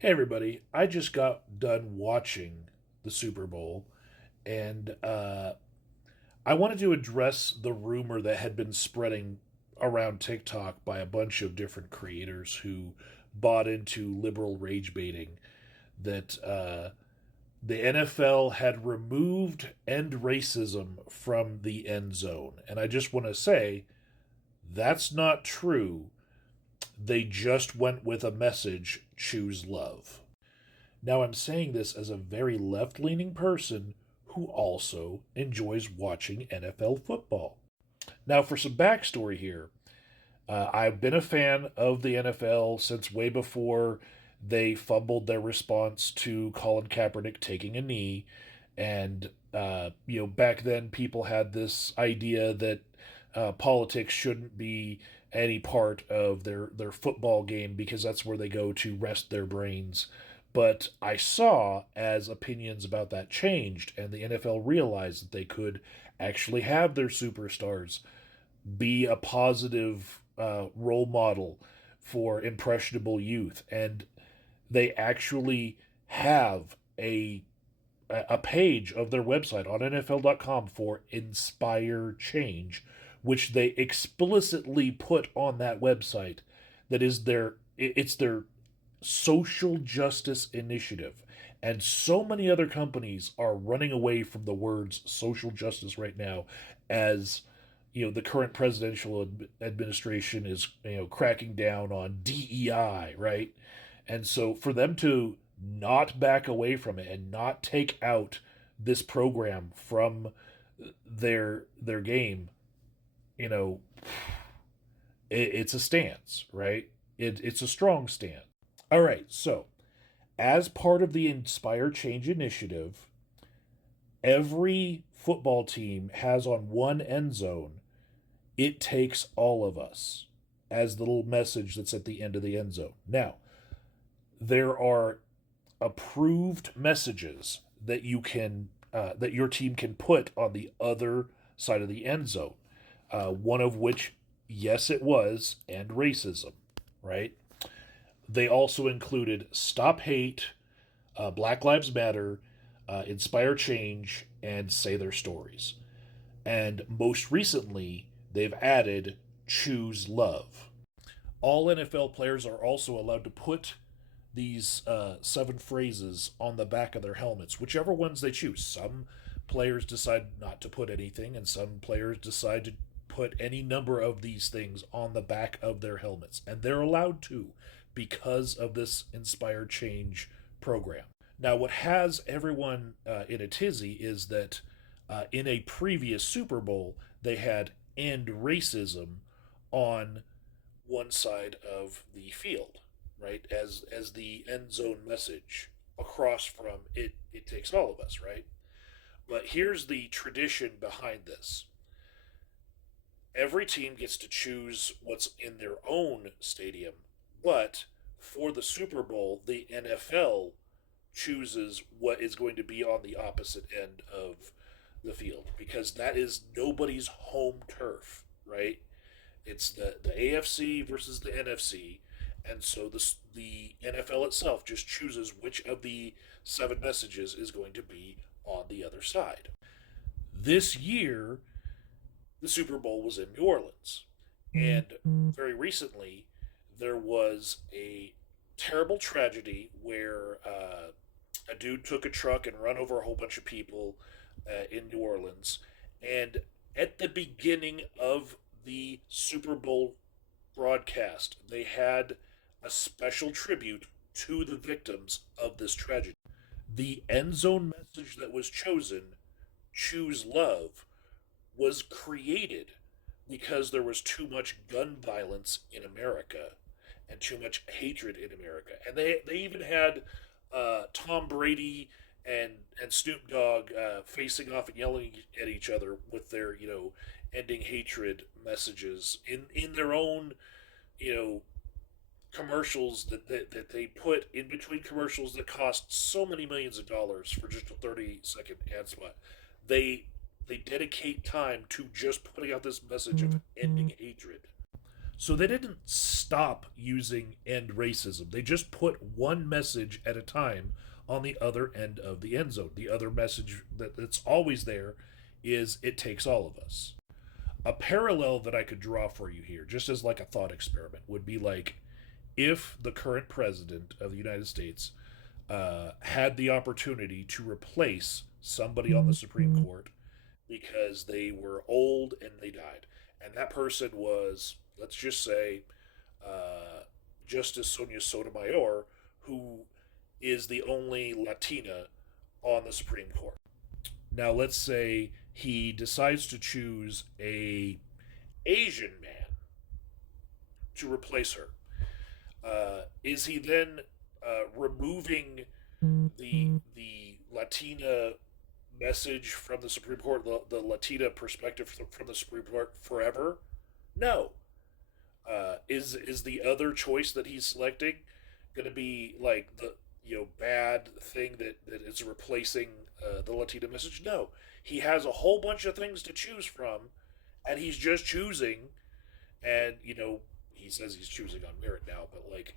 Hey everybody, I just got done watching the Super Bowl and I wanted to address the rumor that had been spreading around TikTok by a bunch of different creators who bought into liberal rage baiting that the NFL had removed end racism from the end zone. And I just want to say that's not true. They just went with a message: choose love. Now, I'm saying this as a very left leaning person who also enjoys watching NFL football. Now, for some backstory here, I've been a fan of the NFL since way before they fumbled their response to Colin Kaepernick taking a knee. And, back then people had this idea that politics shouldn't be any part of their football game because that's where they go to rest their brains. But I saw as opinions about that changed, and the NFL realized that they could actually have their superstars be a positive role model for impressionable youth, and they actually have a page of their website on NFL.com for Inspire Change, which they explicitly put on that website. That is their social justice initiative. And so many other companies are running away from the words social justice right now as the current presidential administration is cracking down on DEI, right? And so for them to not back away from it and not take out this program from their game, you know, it's a stance, right? It's a strong stance. All right, so as part of the Inspire Change initiative, every football team has on one end zone, it takes all of us, as the little message that's at the end of the end zone. Now, there are approved messages that that your team can put on the other side of the end zone. One of which, yes, it was, and racism, right? They also included Stop Hate, Black Lives Matter, Inspire Change, and Say Their Stories. And most recently, they've added Choose Love. All NFL players are also allowed to put these seven phrases on the back of their helmets, whichever ones they choose. Some players decide not to put anything, and some players decide to put any number of these things on the back of their helmets. And they're allowed to because of this Inspire Change program. Now, what has everyone in a tizzy is that in a previous Super Bowl, they had end racism on one side of the field, right? As the end zone message across from it takes all of us, right? But here's the tradition behind this. Every team gets to choose what's in their own stadium, but for the Super Bowl, the NFL chooses what is going to be on the opposite end of the field because that is nobody's home turf, right? It's the AFC versus the NFC, and so the NFL itself just chooses which of the seven messages is going to be on the other side. This year, the Super Bowl was in New Orleans, and very recently there was a terrible tragedy where a dude took a truck and run over a whole bunch of people in New Orleans, and at the beginning of the Super Bowl broadcast, they had a special tribute to the victims of this tragedy. The end zone message that was chosen, choose love, was created because there was too much gun violence in America and too much hatred in America. And they even had Tom Brady and Snoop Dogg facing off and yelling at each other with their ending hatred messages in their own you know commercials that they put in between commercials that cost so many millions of dollars for just a 30-second ad spot. They they dedicate time to just putting out this message of ending hatred. So they didn't stop using end racism. They just put one message at a time on the other end of the end zone. The other message that's always there is it takes all of us. A parallel that I could draw for you here, just as like a thought experiment, would be like if the current president of the United States had the opportunity to replace somebody on the Supreme Court because they were old and they died. And that person was, let's just say, uh, Justice Sonia Sotomayor, who is the only Latina on the Supreme Court. Now, let's say he decides to choose a Asian man to replace her. Is he then removing the Latina message from the Supreme Court, the Latina perspective from the Supreme Court forever? No. Is the other choice that he's selecting going to be like the bad thing that is replacing the Latina message? No. He has a whole bunch of things to choose from, and he's just choosing. And he says he's choosing on merit now, but like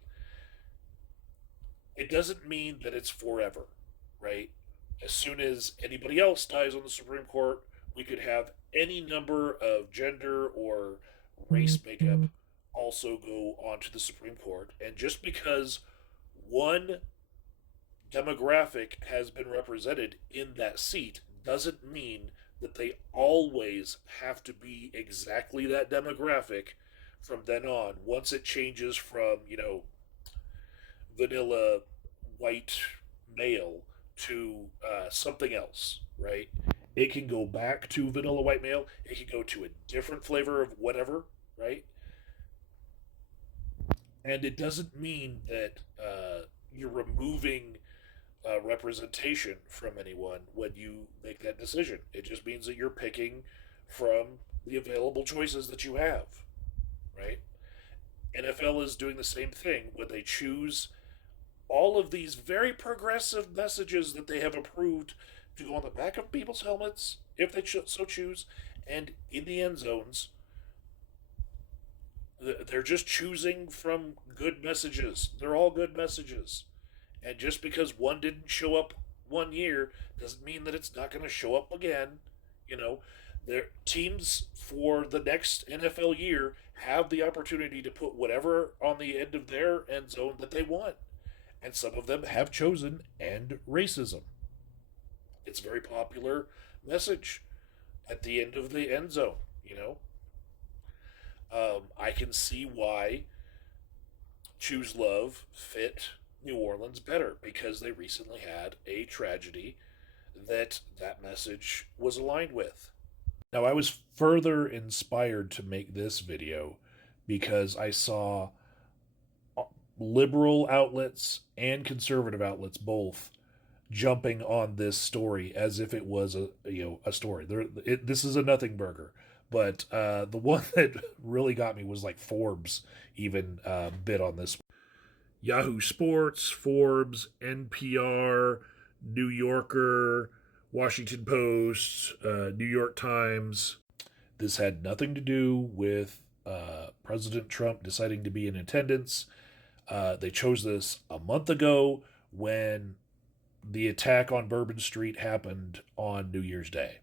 it doesn't mean that it's forever, right? As soon as anybody else dies on the Supreme Court, we could have any number of gender or race makeup also go onto the Supreme Court. And just because one demographic has been represented in that seat doesn't mean that they always have to be exactly that demographic from then on. Once it changes from, vanilla white male to something else, right? It can go back to vanilla white male. It can go to a different flavor of whatever, right? And it doesn't mean that you're removing representation from anyone when you make that decision. It just means that you're picking from the available choices that you have, right? NFL is doing the same thing when they choose all of these very progressive messages that they have approved to go on the back of people's helmets, if they so choose, and in the end zones. They're just choosing from good messages. They're all good messages. And just because one didn't show up one year doesn't mean that it's not going to show up again. Their teams for the next NFL year have the opportunity to put whatever on the end of their end zone that they want. And some of them have chosen end racism. It's a very popular message at the end of the end zone. I can see why Choose Love fit New Orleans better because they recently had a tragedy that message was aligned with. Now, I was further inspired to make this video because I saw liberal outlets and conservative outlets both jumping on this story as if it was a story. This is a nothing burger, but the one that really got me was like Forbes even bid on this. Yahoo Sports, Forbes, NPR, New Yorker, Washington Post, New York Times. This had nothing to do with President Trump deciding to be in attendance. They chose this a month ago when the attack on Bourbon Street happened on New Year's Day.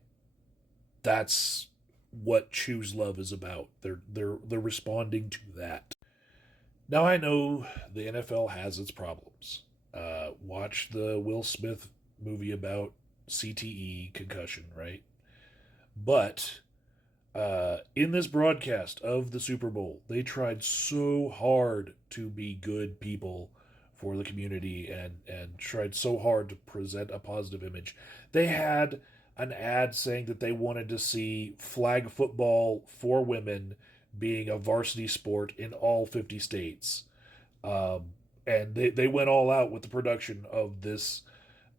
That's what Choose Love is about. They're responding to that. Now I know the NFL has its problems. Watch the Will Smith movie about CTE, concussion, right? But in this broadcast of the Super Bowl, they tried so hard to be good people for the community and tried so hard to present a positive image. They had an ad saying that they wanted to see flag football for women being a varsity sport in all 50 states. And they went all out with the production of this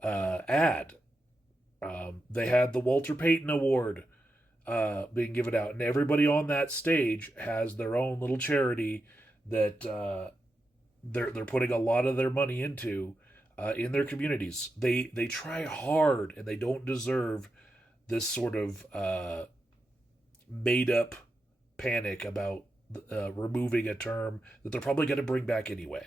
ad. They had the Walter Payton Award being given out, and everybody on that stage has their own little charity that they're putting a lot of their money into in their communities. They try hard, and they don't deserve this sort of made up panic about removing a term that they're probably going to bring back anyway.